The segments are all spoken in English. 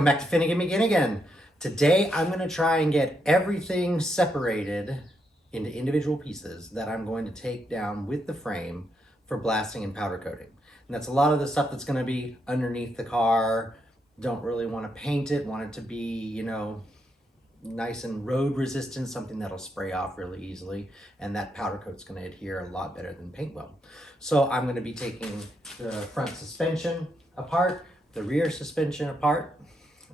Welcome back to Finnegan McGinn again. Today I'm going to try and get everything separated into individual pieces that I'm going to take down with the frame for blasting and powder coating. And that's a lot of the stuff that's going to be underneath the car. Don't really want to paint it, want it to be, you know, nice and road resistant, something that'll spray off really easily, and that powder coat's going to adhere a lot better than paint will. So I'm going to be taking the front suspension apart, the rear suspension apart,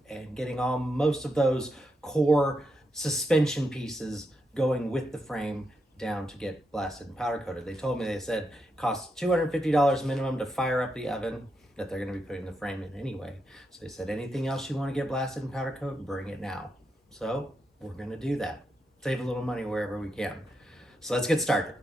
and getting most of those core suspension pieces going with the frame down to get blasted and powder coated. They told me, they said it costs $250 minimum to fire up the oven that they're going to be putting the frame in anyway. So they said, anything else you want to get blasted and powder coat, bring it now. So we're going to do that. Save a little money wherever we can. So let's get started.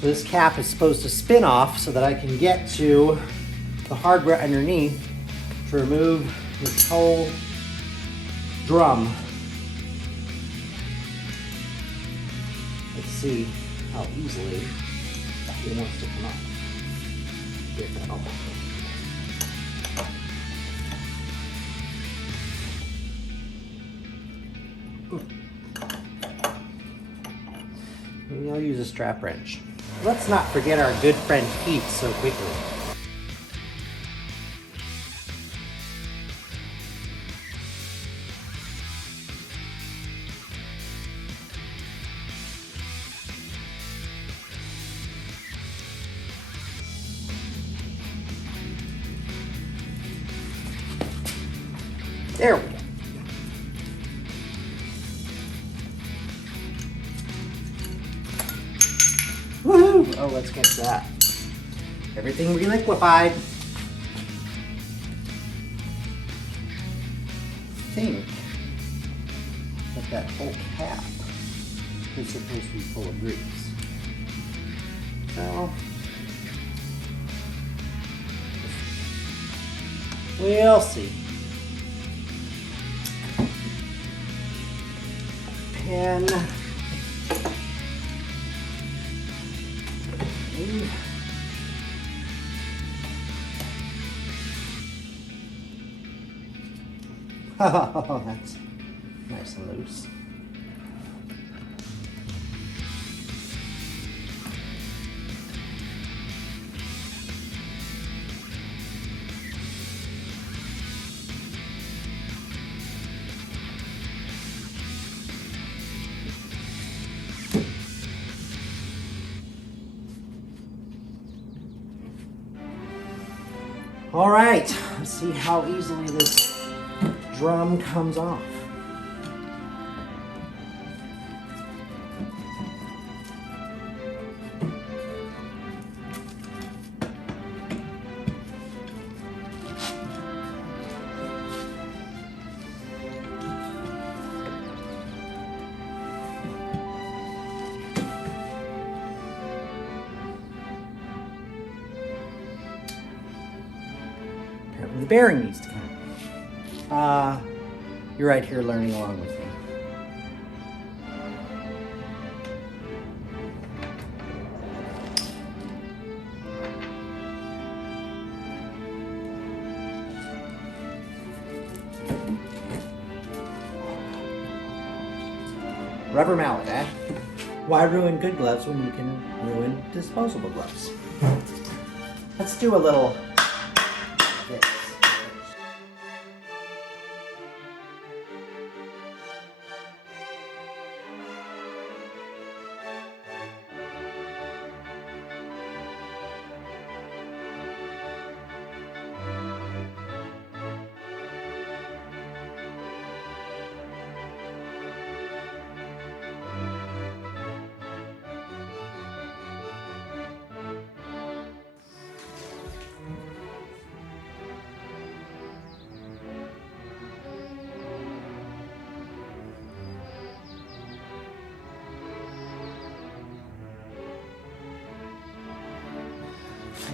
This cap is supposed to spin off so that I can get to the hardware underneath to remove this whole drum. Let's see how easily it wants to come up. Get that off. Maybe I'll use a strap wrench. Let's not forget our good friend Pete so quickly. There we go. Woohoo! Oh, let's get that. Everything reliquefied. I think that whole cap is supposed to be full of grease. So, we'll see. Pen. Oh, that's nice and loose. All right, let's see how easily this drum comes off. The bearing needs to come out. You're right here learning along with me. Rubber mallet, eh? Why ruin good gloves when you can ruin disposable gloves? Let's do a little this.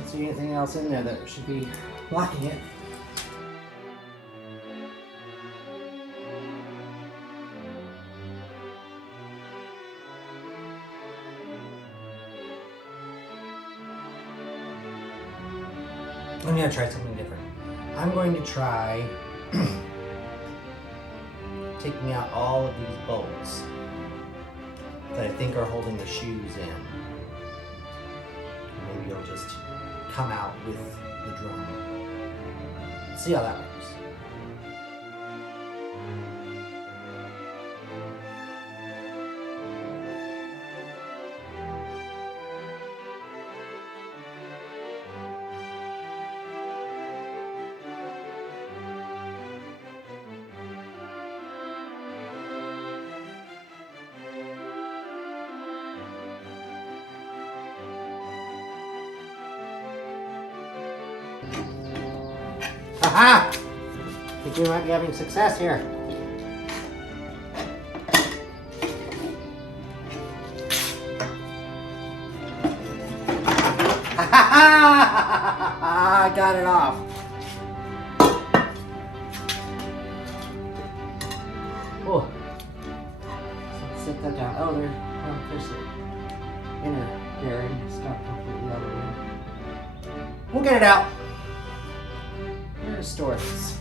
don't see anything else in there that should be blocking it. I'm going to try something different. I'm going to try taking out all of these bolts that I think are holding the shoes in. Maybe it'll just come out with the drum. See how that works. Aha! I think we might be having success here. I got it off. Oh, let's set that down. Oh, there's the inner bearing. It's not completely out of the way. We'll get it out. Store this.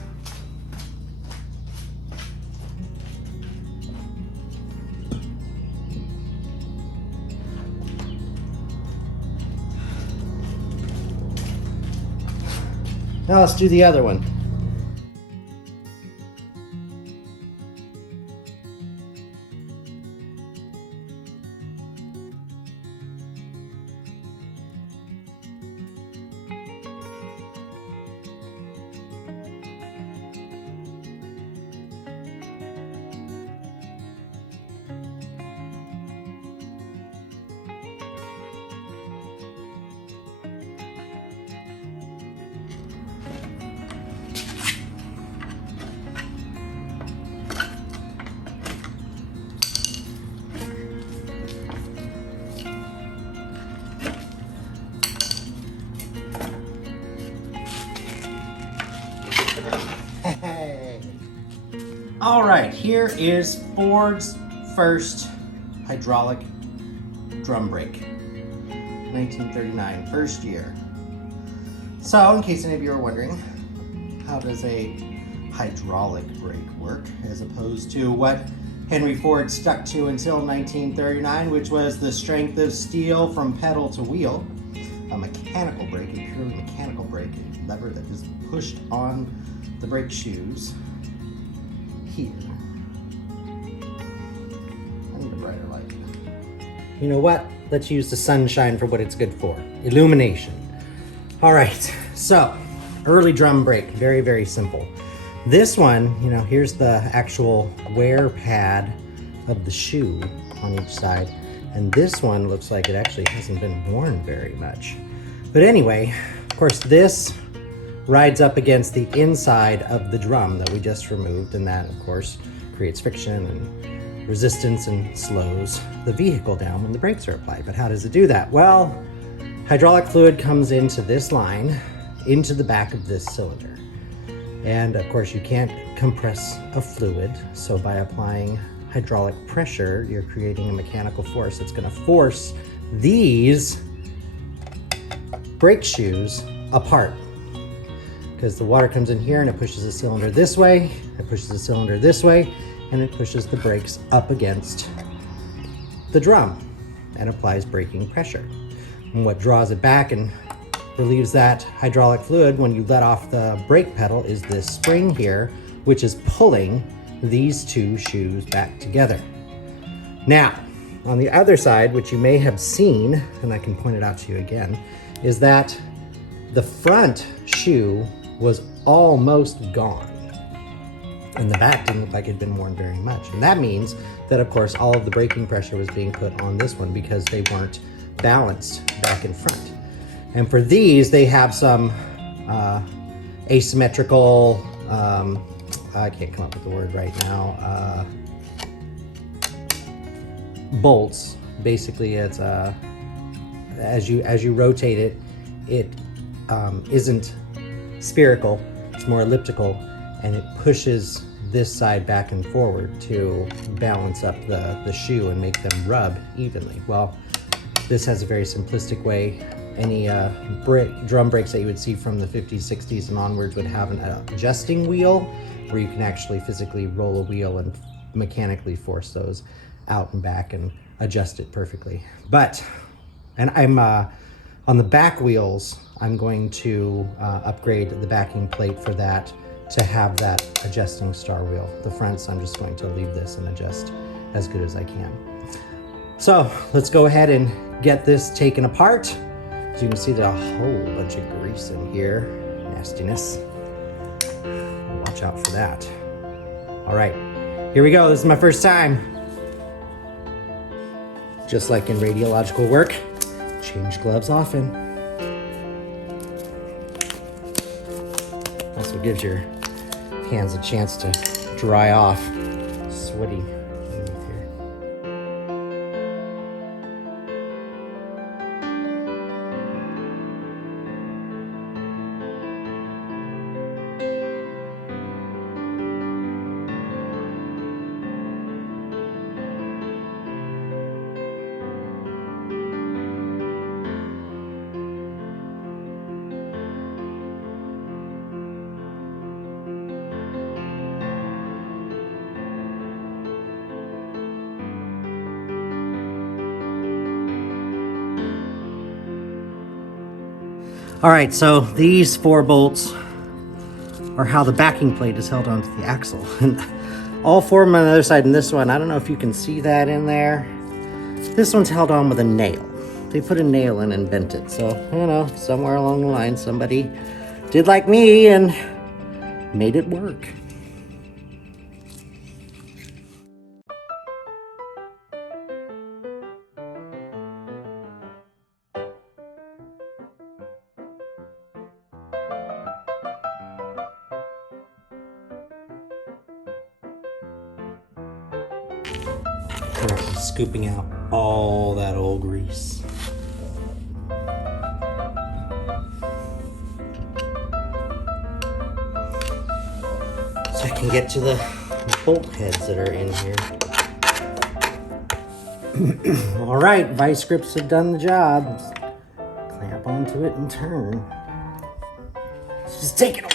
Now let's do the other one. All right, here is Ford's first hydraulic drum brake, 1939, first year. So, in case any of you are wondering, how does a hydraulic brake work as opposed to what Henry Ford stuck to until 1939, which was the strength of steel from pedal to wheel? A mechanical brake, a purely mechanical brake, a lever that is pushed on the brake shoes. Here. I need a brighter light. You know what? Let's use the sunshine for what it's good for. Illumination. All right, so early drum brake, very, very simple. This one, you know, here's the actual wear pad of the shoe on each side. And this one looks like it actually hasn't been worn very much. But anyway, of course, this rides up against the inside of the drum that we just removed, and that of course creates friction and resistance and slows the vehicle down when the brakes are applied. But how does it do that? Well, hydraulic fluid comes into this line, into the back of this cylinder. And of course you can't compress a fluid, so by applying hydraulic pressure, you're creating a mechanical force that's gonna force these brake shoes apart. Because the water comes in here and it pushes the cylinder this way, it pushes the cylinder this way, and it pushes the brakes up against the drum and applies braking pressure. And what draws it back and relieves that hydraulic fluid when you let off the brake pedal is this spring here, which is pulling these two shoes back together. Now, on the other side, which you may have seen, and I can point it out to you again, is that the front shoe was almost gone. And the back didn't look like it had been worn very much. And that means that, of course, all of the braking pressure was being put on this one because they weren't balanced back in front. And for these, they have some asymmetrical, I can't come up with the word right now, bolts. Basically, it's as you rotate it, it isn't spherical, it's more elliptical, and it pushes this side back and forward to balance up the shoe and make them rub evenly. Well, this has a very simplistic way. Any drum brakes that you would see from the 50s, 60s and onwards would have an adjusting wheel where you can actually physically roll a wheel and mechanically force those out and back and adjust it perfectly. And I'm on the back wheels, I'm going to upgrade the backing plate for that to have that adjusting star wheel. The fronts, I'm just going to leave this and adjust as good as I can. So let's go ahead and get this taken apart. As you can see, there's a whole bunch of grease in here, nastiness. Watch out for that. All right, here we go. This is my first time. Just like in radiological work, change gloves often. Also gives your hands a chance to dry off. Sweaty. All right, so these 4 bolts are how the backing plate is held onto the axle. And all 4 of them on the other side, and this one, I don't know if you can see that in there. This one's held on with a nail. They put a nail in and bent it. So, you know, somewhere along the line, somebody did like me and made it work. Scooping out all that old grease. So I can get to the bolt heads that are in here. All right, vice grips have done the job. Clamp onto it and turn. It's just taking a while.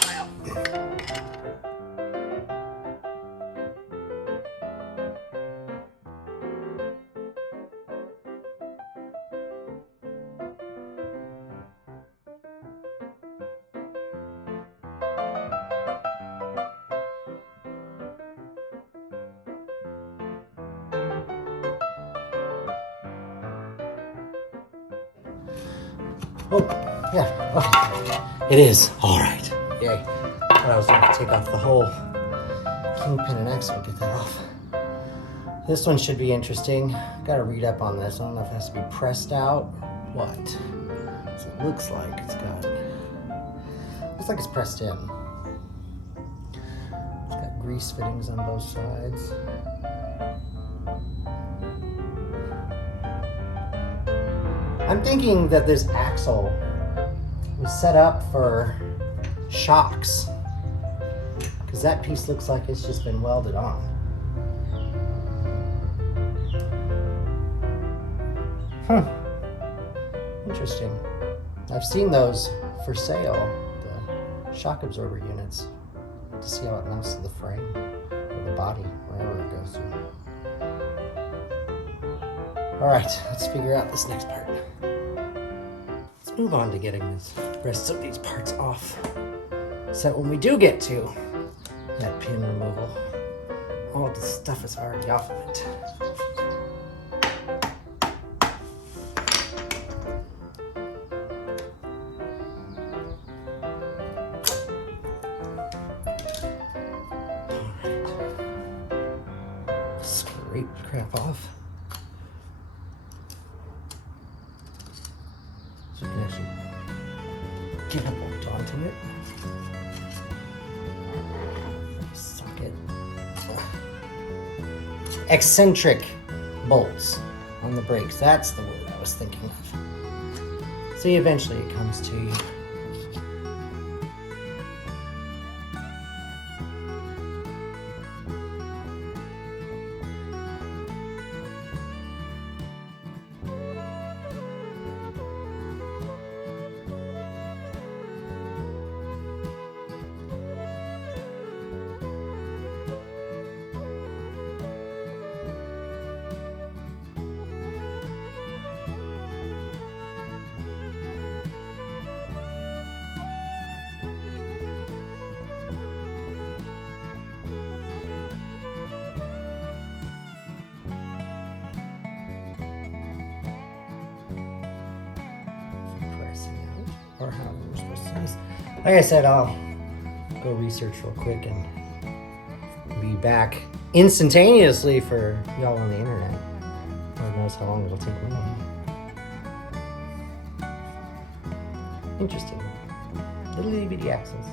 Oh, yeah, okay. It is. All right. Yay. But I was going to take off the whole kingpin and axle and get that off. This one should be interesting. Got to read up on this. I don't know if it has to be pressed out or what. So it looks like looks like it's pressed in. It's got grease fittings on both sides. I'm thinking that this axle was set up for shocks, because that piece looks like it's just been welded on. Interesting. I've seen those for sale, the shock absorber units, to see how it mounts to the frame or the body, wherever it goes to. All right, let's figure out this next part. Let's move on to getting the rest of these parts off, so that when we do get to that pin removal, all the stuff is already off of it. Scrape the crap off. So you can actually get a bolt onto it. Socket. Eccentric bolts on the brakes. That's the word I was thinking of. See, eventually it comes to you. or however we're supposed to say this. Like I said, I'll go research real quick and be back instantaneously for y'all on the internet. Lord knows how long it'll take me. Interesting. Little itty bitty axles.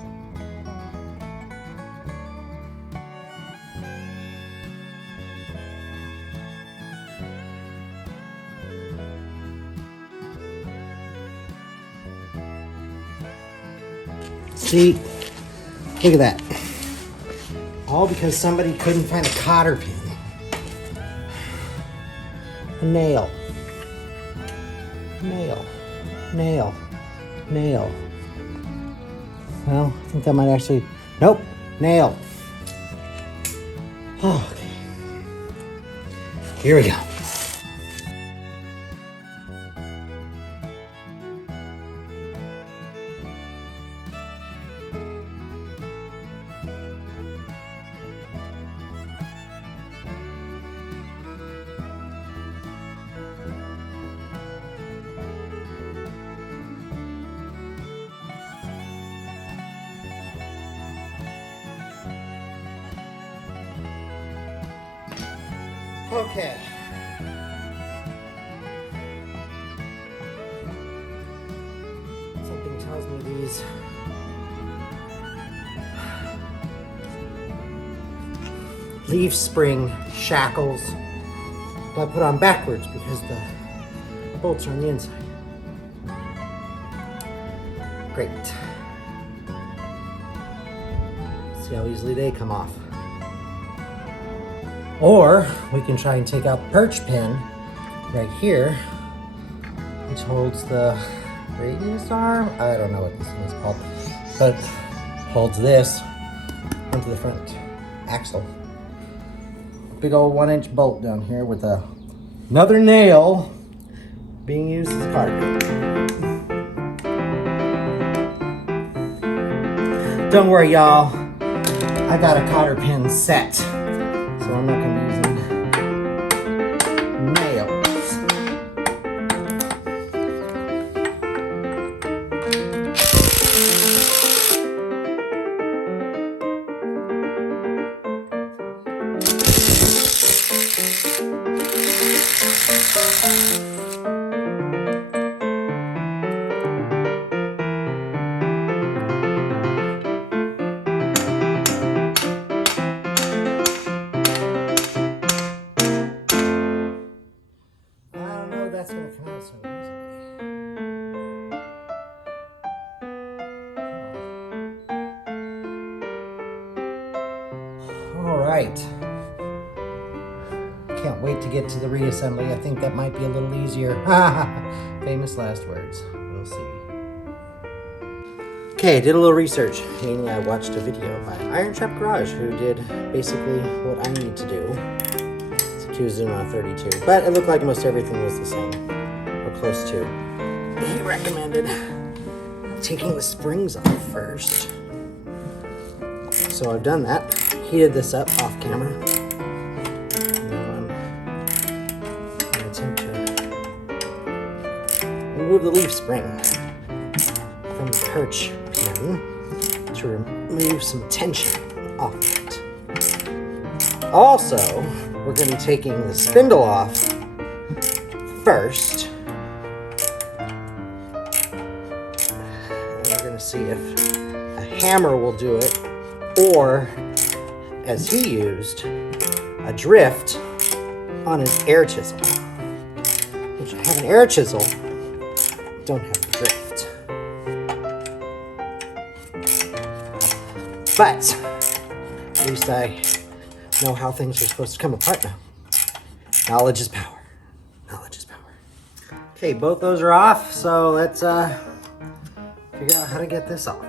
See, look at that. All because somebody couldn't find a cotter pin. A nail. Nail. Nail. Nail. Well, I think that might actually... Nope. Nail. Oh, okay. Here we go. Okay. Something tells me these leaf spring shackles I put on backwards because the bolts are on the inside. Great. See how easily they come off. Or we can try and take out the perch pin right here, which holds the radius arm. I don't know what this thing is called, but holds this onto the front axle. Big old 1-inch bolt down here with another nail being used as a cotter pin. Don't worry, y'all. I got a cotter pin set. So I'm not going to be using nails. That's going to come out so easily. All right. Can't wait to get to the reassembly. I think that might be a little easier. Famous last words. We'll see. Okay, I did a little research, meaning I watched a video by Iron Shop Garage who did basically what I need to do. 2 zoom on 32, but it looked like most everything was the same, or close to. He recommended taking the springs off first. So I've done that, heated this up off camera. Now I'm going to attempt to remove the leaf spring from the perch pin to remove some tension off it. Also, we're going to be taking the spindle off first. And we're going to see if a hammer will do it, or, as he used, a drift on his air chisel. Which I have an air chisel, don't have a drift. But, at least I know how things are supposed to come apart now. Knowledge is power. Knowledge is power. Okay, both those are off, so let's figure out how to get this off.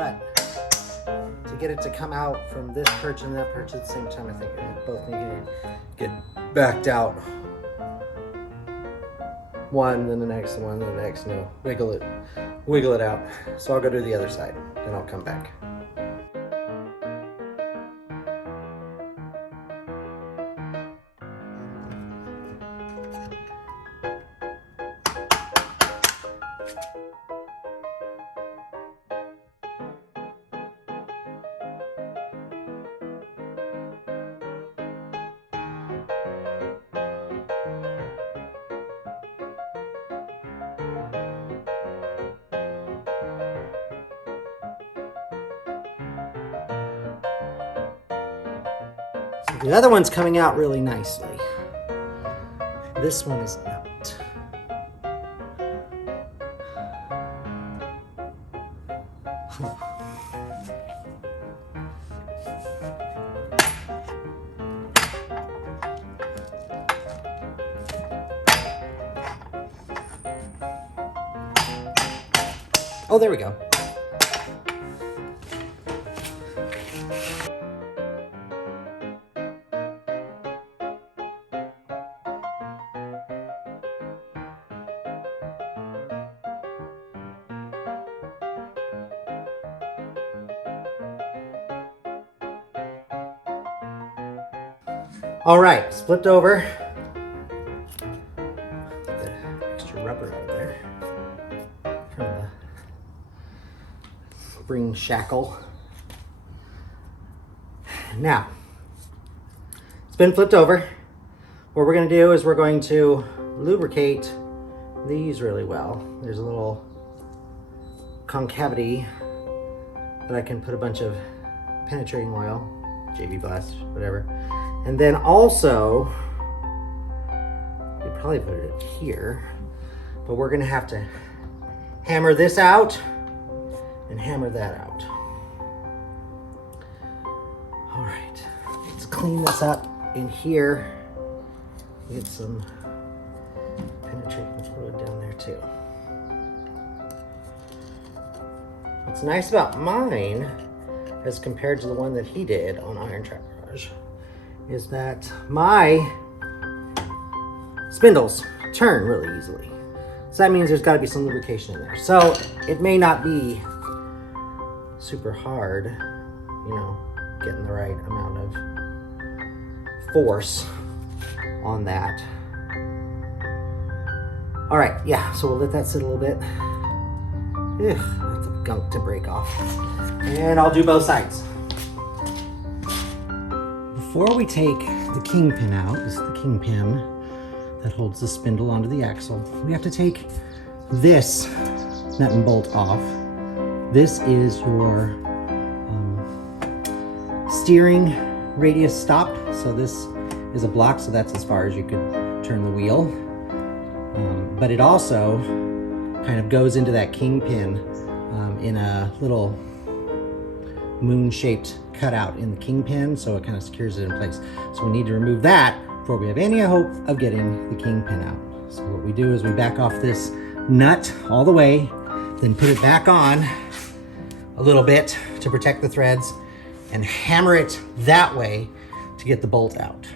But to get it to come out from this perch and that perch at the same time, I think both need to get backed out. One, then the next one, then the next, wiggle it out. So I'll go to the other side, then I'll come back. The other one's coming out really nicely. This one is not. Oh, there we go. All right, it's flipped over. Get the extra rubber out of there from the spring shackle. Now, it's been flipped over. What we're gonna do is we're going to lubricate these really well. There's a little concavity that I can put a bunch of penetrating oil, JB Blast, whatever. And then also, you probably put it here, but we're gonna have to hammer this out and hammer that out. All right, let's clean this up in here. Get some penetrating fluid down there too. What's nice about mine, as compared to the one that he did on Iron Trap Garage, is that my spindles turn really easily. So that means there's got to be some lubrication in there. So it may not be super hard, you know, getting the right amount of force on that. All right, yeah, so we'll let that sit a little bit. Ugh, that's a gunk to break off. And I'll do both sides. Before we take the kingpin out, this is the kingpin that holds the spindle onto the axle, we have to take this nut and bolt off. This is your steering radius stop. So this is a block, so that's as far as you could turn the wheel. But it also kind of goes into that kingpin in a little moon-shaped cutout in the kingpin, so it kind of secures it in place. So we need to remove that before we have any hope of getting the kingpin out. So what we do is we back off this nut all the way, then put it back on a little bit to protect the threads, and hammer it that way to get the bolt out.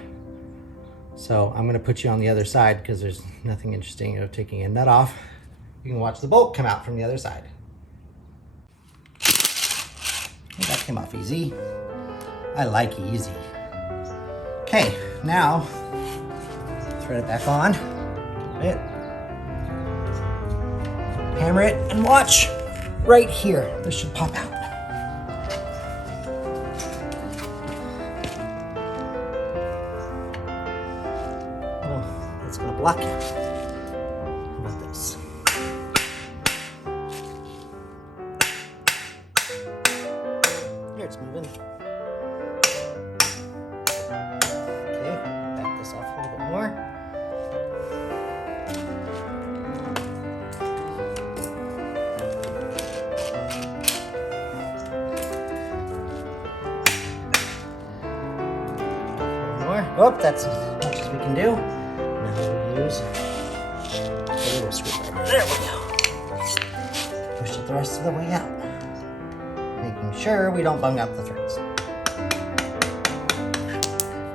So I'm going to put you on the other side because there's nothing interesting of taking a nut off. You can watch the bolt come out from the other side. Well, that came off easy. I like easy. Okay, now thread it back on a bit. Hammer it and watch right here. This should pop out. Oh, that's gonna block it. How about this? Here, it's moving. Okay, back this off a little bit more. Oh, that's as much as we can do. Now we'll use a little screwdriver. There we go. Push it the rest of the way out. making sure we don't bung up the threads.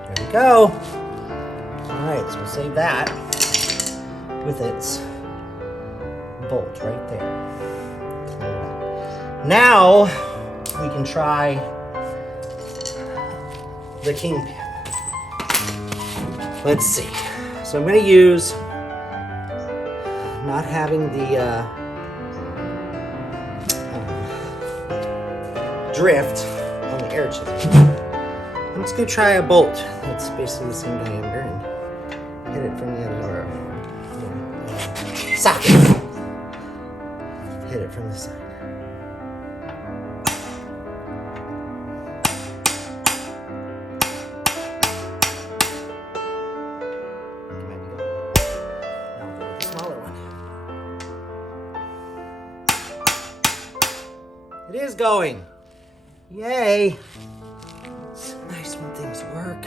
There we go. All right, so we'll save that with its bolt right there. Now we can try the kingpin. Let's see. So I'm going to use, not having the drift on the edges. I'm just going to try a bolt that's basically the same diameter and hit it from the other socket. Hit it from the side. It is going. Yay. It's nice when things work.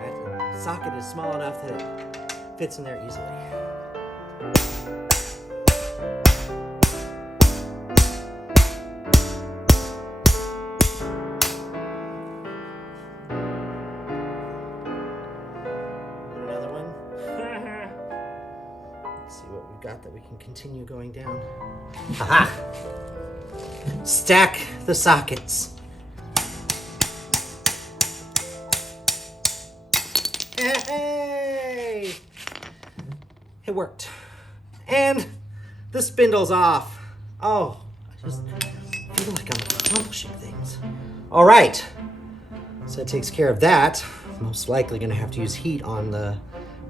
That socket is small enough that it fits in there easily. See what we've got that we can continue going down. Aha! Stack the sockets. Hey! It worked. And the spindle's off. Oh, I just feel like I'm accomplishing things. All right. So that takes care of that. Most likely gonna have to use heat on the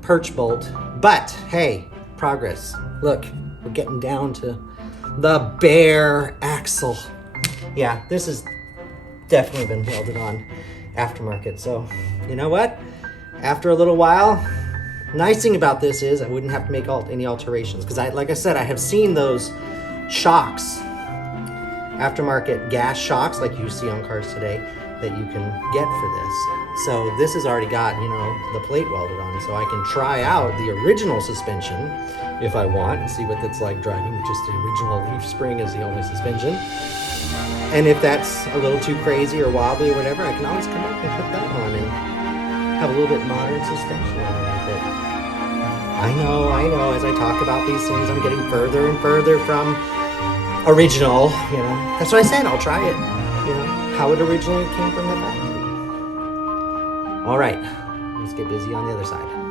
perch bolt, but hey, progress. Look, we're getting down to the bare axle. Yeah, this has definitely been welded on aftermarket. So, you know what? After a little while, nice thing about this is I wouldn't have to make any alterations because like I said, I have seen those shocks, aftermarket gas shocks like you see on cars today that you can get for this. So this has already got, you know, the plate welded on, so I can try out the original suspension if I want and see what it's like driving just the original leaf spring as the only suspension. And if that's a little too crazy or wobbly or whatever, I can always come up and put that on and have a little bit modern suspension on with it. I know, as I talk about these things, I'm getting further and further from original, you know. That's what I said, I'll try it, you know, how it originally came from the factory. All right, let's get busy on the other side.